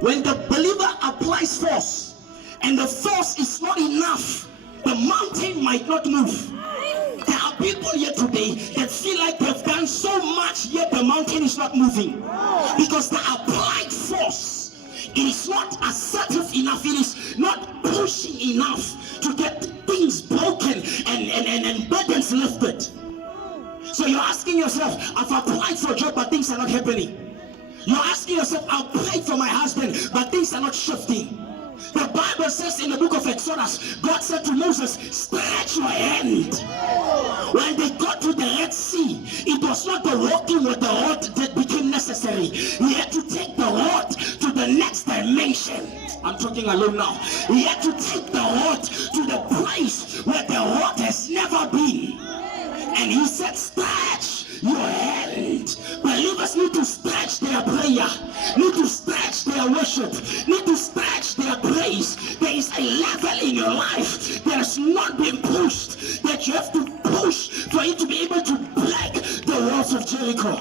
When the believer applies force and the force is not enough, the mountain might not move. There are people here today that feel like they've done so much, yet the mountain is not moving. Because the applied force, it is not assertive enough, it is not pushing enough to get things broken and burdens lifted. So you're asking yourself, I've applied for a job, but things are not happening. You're asking yourself, I've prayed for my husband, but things are not shifting. The Bible says in the book of Exodus, God said to Moses, stretch your hand. When they got to the Red Sea, it was not the walking with the rod that became necessary. He had to take the rod to the next dimension. I'm talking alone now. He had to take the rod to the place where the rod has never been. And he said, stretch your hand. Believers need to stretch their prayer, need to stretch their worship, need to stretch their praise. There is a level in your life that has not been pushed, that you have to push for you to be able to break the walls of Jericho.